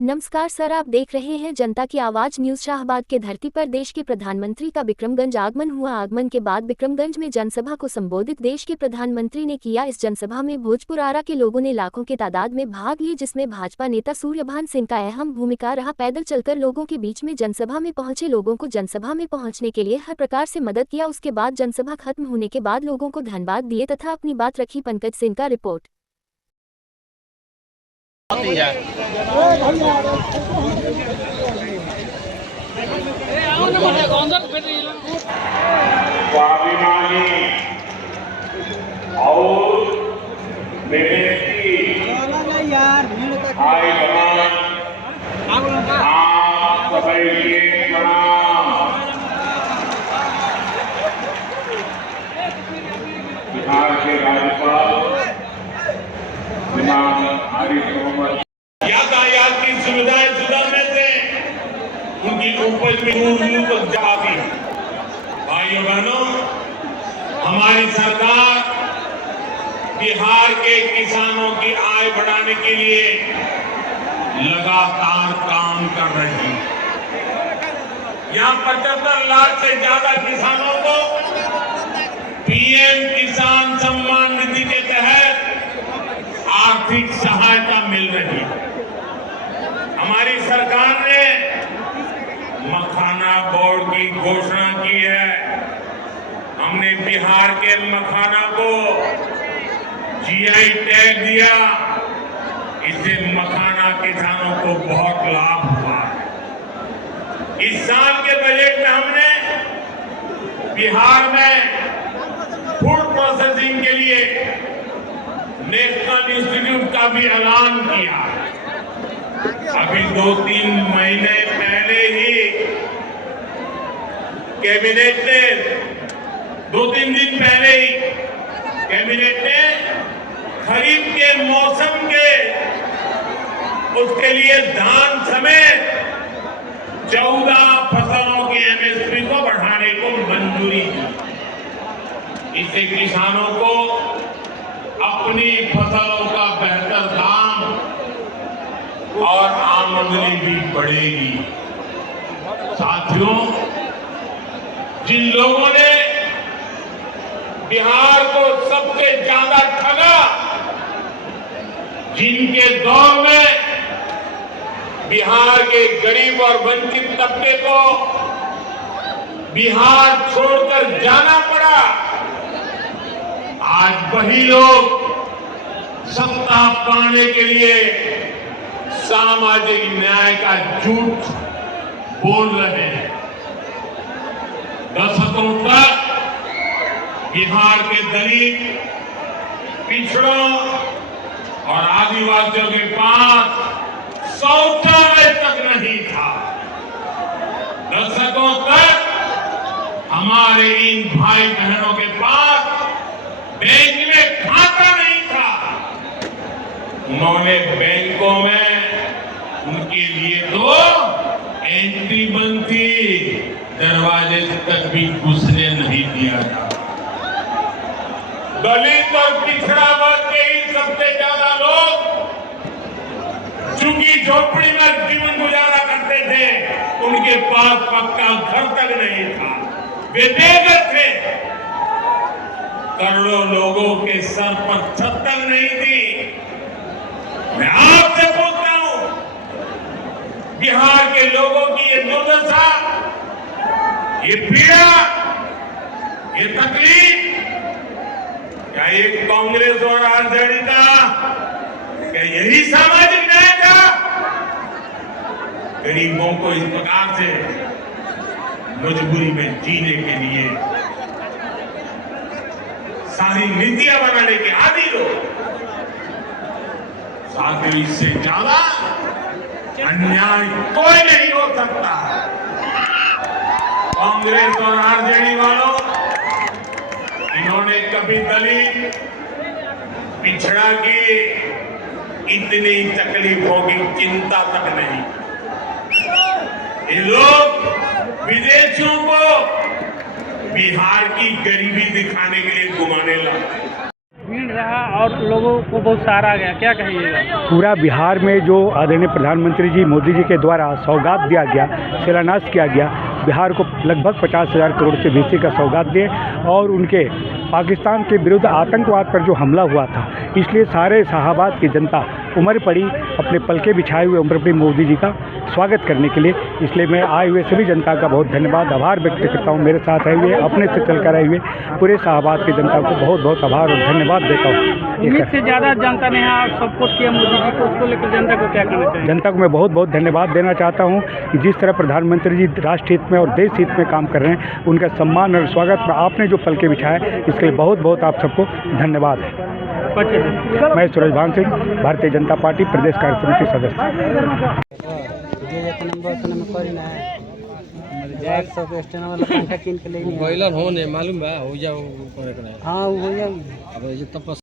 नमस्कार सर, आप देख रहे हैं जनता की आवाज न्यूज। शाहबाद के धरती पर देश के प्रधानमंत्री का बिक्रमगंज आगमन हुआ। आगमन के बाद बिक्रमगंज में जनसभा को संबोधित देश के प्रधानमंत्री ने किया। इस जनसभा में भोजपुर आरा के लोगों ने लाखों के तादाद में भाग लिए, जिसमें भाजपा नेता सूर्यभान सिंह का अहम भूमिका रहा। पैदल चलकर लोगों के बीच में जनसभा में पहुंचे लोगों को जनसभा में पहुंचने के लिए हर प्रकार से मदद किया। उसके बाद जनसभा खत्म होने के बाद लोगों को धन्यवाद दिए तथा अपनी बात रखी। पंकज सिंह का रिपोर्ट। स्वाभिमानी और मेहनती भाई बहन आप सबके प्रणाम। बिहार के राज्यपाल जनाब आरिफ मोहम्मद यातायात की सुविधाएं सुधारने से उनकी उपज में दूर दूर तक जाती है। भाइयों बहनों, हमारी सरकार बिहार के किसानों की आय बढ़ाने के लिए लगातार काम कर रही है। यहाँ 75 लाख से ज्यादा किसानों को पीएम किसान सम्मान निधि के तहत आर्थिक सहायता मिल रही है। हमारी सरकार ने मखाना बोर्ड की घोषणा की है। हमने बिहार के मखाना को जीआई टैग दिया। इससे मखाना किसानों को बहुत लाभ हुआ है। इस साल के बजट में हमने बिहार में फूड प्रोसेसिंग के लिए नेशनल इंस्टीट्यूट का भी ऐलान किया। अभी 2-3 महीने पहले ही कैबिनेट ने 2-3 दिन पहले ही कैबिनेट ने खरीफ के मौसम के उसके लिए धान समेत 14 फसलों की एमएसपी को बढ़ाने को मंजूरी दी। इससे किसानों को अपनी फसलों का बेहतर दाम और आमदनी भी बढ़ेगी। साथियों, जिन लोगों ने बिहार को सबसे ज्यादा ठगा, जिनके दौर में बिहार के गरीब और वंचित तबके को बिहार छोड़कर जाना पड़ा, आज वही लोग सत्ता पाने के लिए सामाजिक न्याय का झूठ बोल रहे हैं। दशकों तक बिहार के दलित, पिछड़ों और आदिवासियों के पास शौचालय तक नहीं था। दशकों तक हमारे इन भाई बहनों के पास बैंक में खाता नहीं था। उन्होंने बैंकों में उनके लिए तो एंट्री बंद थी, दरवाजे तक भी घुसने नहीं दिया था। दलित और पिछड़ा वर्ग के ही सबसे ज्यादा लोग झुग्गी झोपड़ी में जीवन गुजारा करते थे। उनके पास पक्का घर तक नहीं था, वे बेघर थे। करोड़ों लोगों के सर पर छत तक नहीं थी। मैं आपसे पूछता हूं, बिहार के लोगों की ये दुर्दशा, ये पीड़ा, ये तकलीफ क्या एक कांग्रेस और आरजेडी का, क्या यही सामाजिक न्याय था? गरीबों को इस प्रकार से मजबूरी में जीने के लिए सारी नीतियां बनाने के आदि लोग। साथियों, इससे ज्यादा अन्याय कोई नहीं हो सकता। कांग्रेस और आरजेडी वालों, इन्होंने कभी दलित, पिछड़ा की इतनी तकलीफों की चिंता तक नहीं। ये लोग विदेशियों को बिहार की गरीबी दिखाने के लिए घुमाने लाते हैं। रहा और लोगों को बहुत सहारा गया, क्या कहिएगा? पूरा बिहार में जो आदरणीय प्रधानमंत्री जी मोदी जी के द्वारा सौगात दिया गया, शिलान्यास किया गया, बिहार को लगभग 50,000 करोड़ से बेसी का सौगात दिए और उनके पाकिस्तान के विरुद्ध आतंकवाद पर जो हमला हुआ था, इसलिए सारे शाहाबाद की जनता उमड़ पड़ी अपने पलके बिछाए हुए उमड़ पड़ी मोदी जी का स्वागत करने के लिए। इसलिए मैं आए हुए सभी जनता का बहुत धन्यवाद आभार व्यक्त करता हूँ। मेरे साथ आए हुए अपने से चल कर आए हुए पूरे शाहाबाद की जनता को बहुत बहुत आभार और धन्यवाद देता हूँ। उम्मीद से ज़्यादा जनता ने यहाँ सपोर्ट किया मोदी जी को, उसको लेकर जनता को क्या कहना चाहिए? जनता को मैं बहुत बहुत धन्यवाद देना चाहता हूँ कि जिस तरह प्रधानमंत्री जी राष्ट्र हित में और देश हित में काम कर रहे हैं, उनका सम्मान और स्वागत में आपने जो पलके बिछाए इसके लिए बहुत बहुत आप सबको धन्यवाद है। मैं सूरजभान सिंह, भारतीय जनता पार्टी प्रदेश कार्य समिति सदस्य। मालूम बा हो जाओ। हाँ हो जाओ।